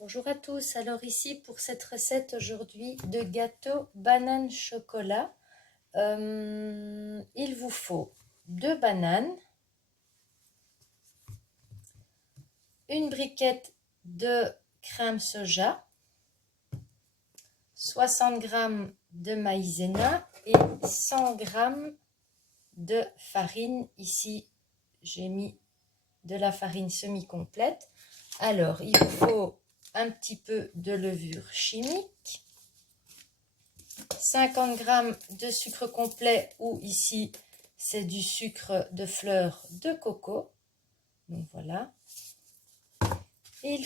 Bonjour à tous, alors ici pour cette recette aujourd'hui de gâteau banane chocolat, il vous faut 2 bananes, une briquette de crème soja, 60 g de maïzena et 100 g de farine. Ici j'ai mis de la farine semi-complète. Alors il vous faut un petit peu de levure chimique, 50 g de sucre complet ou ici c'est du sucre de fleur de coco. Donc voilà. Il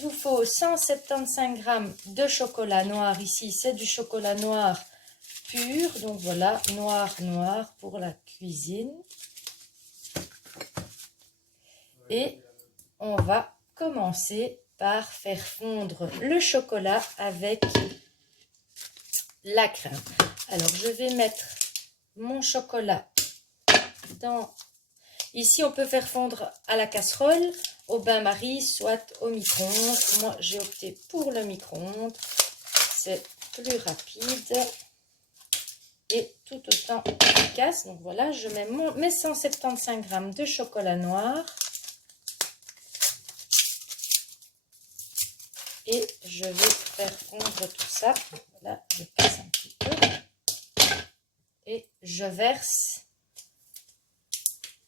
vous faut 175 g de chocolat noir. Ici c'est du chocolat noir pur. Donc voilà, noir pour la cuisine. Et on va commencer par faire fondre le chocolat avec la crème. Alors je vais mettre mon chocolat dans... Ici on peut faire fondre à la casserole, au bain-marie, soit au micro-ondes. Moi j'ai opté pour le micro-ondes, c'est plus rapide et tout autant efficace. Donc voilà, je mets mes 175 g de chocolat noir. Et je vais faire fondre tout ça. Voilà, je passe un petit peu. Et je verse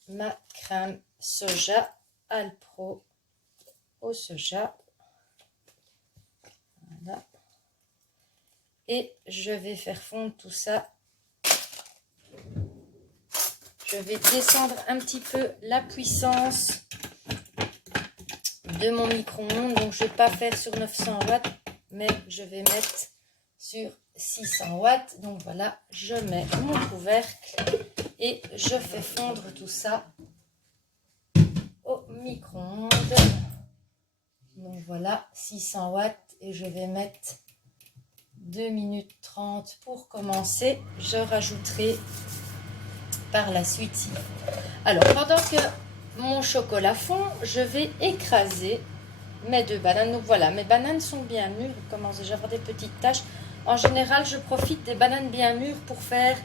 ma crème soja Alpro au soja. Voilà. Et je vais faire fondre tout ça. Je vais descendre un petit peu la puissance de mon micro-ondes. Donc je ne vais pas faire sur 900 watts, mais je vais mettre sur 600 watts. Donc voilà, je mets mon couvercle et je fais fondre tout ça au micro-ondes. Donc voilà, 600 watts et je vais mettre 2 minutes 30 pour commencer. Je rajouterai par la suite. Alors pendant que mon chocolat fond, je vais écraser mes 2 bananes. Donc voilà, mes bananes sont bien mûres. Il commence déjà à avoir des petites taches. En général, je profite des bananes bien mûres pour faire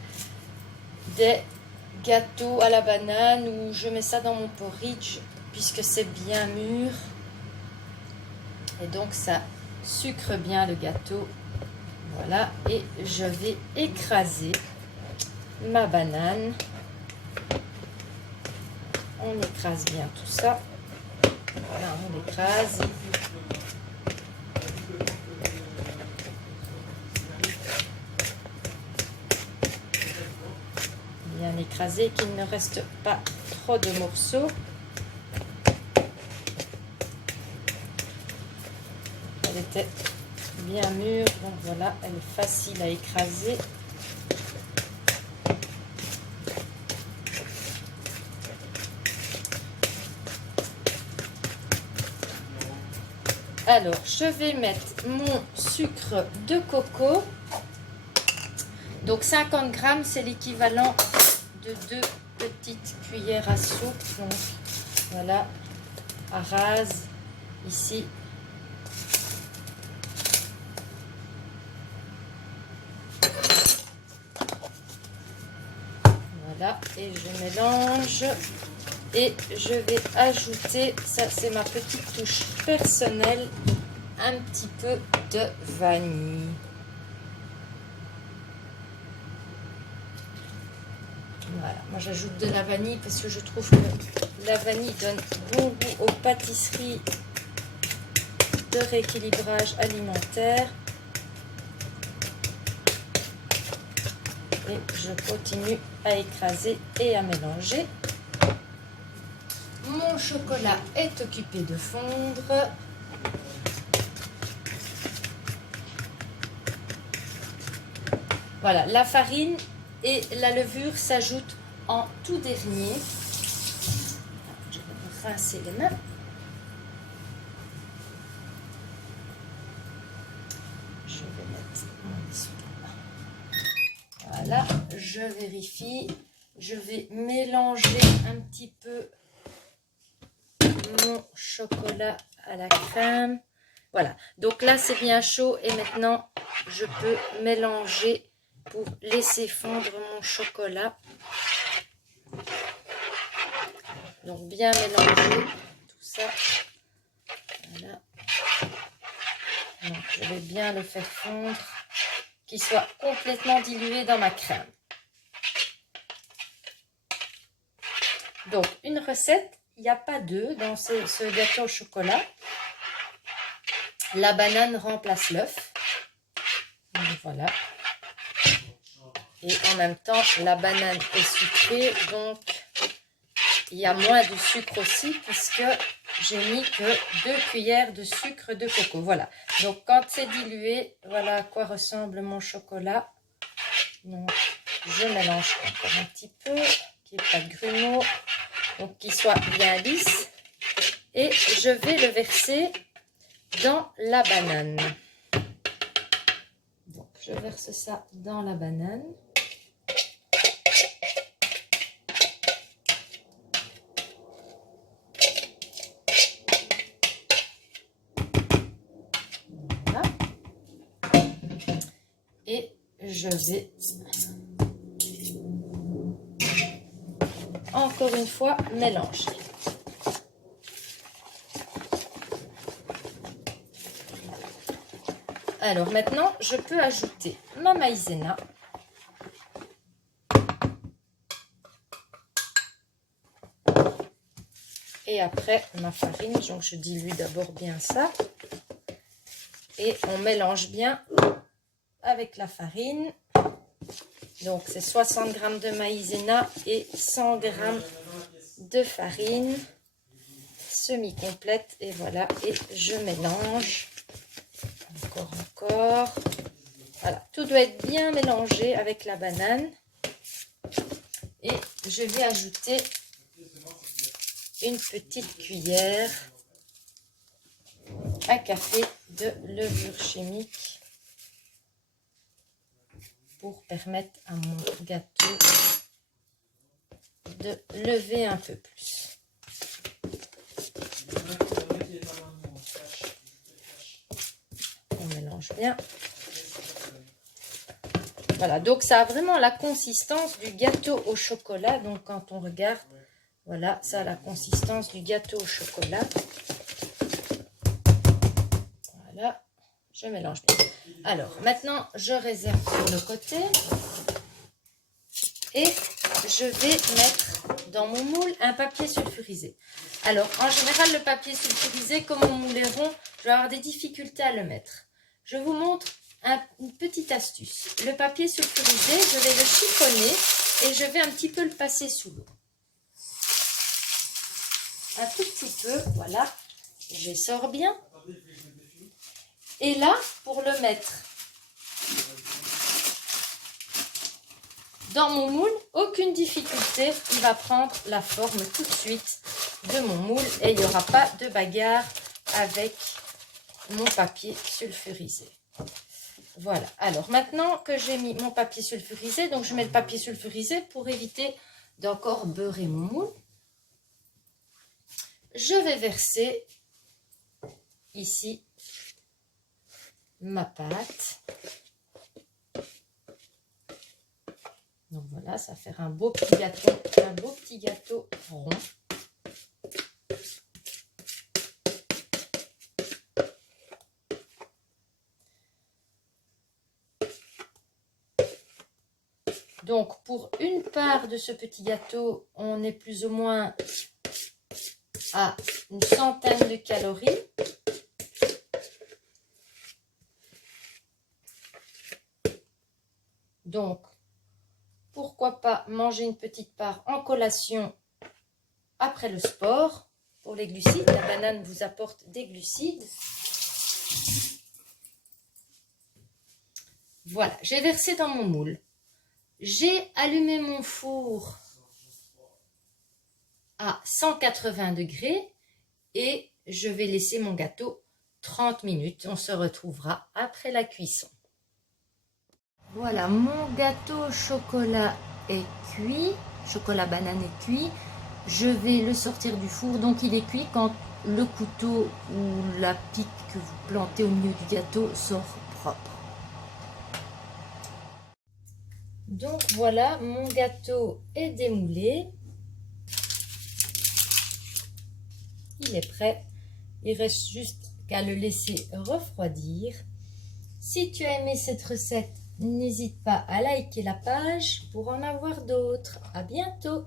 des gâteaux à la banane ou je mets ça dans mon porridge puisque c'est bien mûr. Et donc ça sucre bien le gâteau. Voilà, et je vais écraser ma banane. On écrase bien tout ça. Voilà, on l'écrase. Bien écrasé, qu'il ne reste pas trop de morceaux. Elle était bien mûre, donc voilà, elle est facile à écraser. Alors, je vais mettre mon sucre de coco. Donc 50 g, c'est l'équivalent de 2 petites cuillères à soupe. Donc voilà, à rase ici. Voilà, et je mélange. Et je vais ajouter, ça c'est ma petite touche personnelle, un petit peu de vanille. Voilà, moi j'ajoute de la vanille parce que je trouve que la vanille donne bon goût aux pâtisseries de rééquilibrage alimentaire. Et je continue à écraser et à mélanger. Mon chocolat est occupé de fondre. Voilà, la farine et la levure s'ajoutent en tout dernier. Je vais me rincer les mains. Je vais mettre mon essuie-tout. Voilà, je vérifie. Je vais mélanger un petit peu mon chocolat à la crème. Voilà, donc là c'est bien chaud et maintenant je peux mélanger pour laisser fondre mon chocolat. Donc bien mélanger tout ça. Voilà. Donc je vais bien le faire fondre, qu'il soit complètement dilué dans ma crème. Donc une recette, il n'y a pas d'œuf dans ce gâteau au chocolat. La banane remplace l'œuf. Voilà. Et en même temps, la banane est sucrée, donc il y a moins de sucre aussi, puisque j'ai mis que 2 cuillères de sucre de coco. Voilà. Donc quand c'est dilué, voilà à quoi ressemble mon chocolat. Donc je mélange encore un petit peu, qu'il n'y ait pas de grumeaux, donc qu'il soit bien lisse. Et je vais le verser dans la banane. Donc je verse ça dans la banane. Voilà. Et je vais encore une fois mélanger. Alors maintenant, je peux ajouter ma maïzena. Et après ma farine, donc je dilue d'abord bien ça. Et on mélange bien avec la farine. Donc c'est 60 g de maïzena et 100 g de farine semi-complète. Et voilà, et je mélange. Encore. Voilà, tout doit être bien mélangé avec la banane. Et je vais ajouter une petite cuillère à café de levure chimique pour permettre à mon gâteau de lever un peu plus. On mélange bien. Voilà, donc ça a vraiment la consistance du gâteau au chocolat. Donc quand on regarde, voilà, ça a la consistance du gâteau au chocolat. Voilà, je mélange bien. Alors maintenant, je réserve sur le côté. Et je vais mettre dans mon moule un papier sulfurisé. Alors, en général, le papier sulfurisé, comme mon moule est rond, je vais avoir des difficultés à le mettre. Je vous montre une petite astuce. Le papier sulfurisé, je vais le chiffonner et je vais un petit peu le passer sous l'eau. Un tout petit peu, voilà. J'essore bien. Et là, pour le mettre dans mon moule, aucune difficulté, il va prendre la forme tout de suite de mon moule et il n'y aura pas de bagarre avec mon papier sulfurisé. Voilà, alors maintenant que j'ai mis mon papier sulfurisé, donc je mets le papier sulfurisé pour éviter d'encore beurrer mon moule. Je vais verser ici ma pâte. Donc voilà, ça va faire un beau petit gâteau rond. Donc pour une part de ce petit gâteau, on est plus ou moins à une centaine de calories. Donc, pourquoi pas manger une petite part en collation après le sport. Pour les glucides, la banane vous apporte des glucides. Voilà, j'ai versé dans mon moule. J'ai allumé mon four à 180 degrés et je vais laisser mon gâteau 30 minutes. On se retrouvera après la cuisson. Voilà, mon gâteau au chocolat est cuit, chocolat banane est cuit. Je vais le sortir du four, donc il est cuit. Quand le couteau ou la pique que vous plantez au milieu du gâteau sort propre. Donc voilà, mon gâteau est démoulé. Il est prêt. Il reste juste qu'à le laisser refroidir. Si tu as aimé cette recette, n'hésite pas à liker la page pour en avoir d'autres. À bientôt!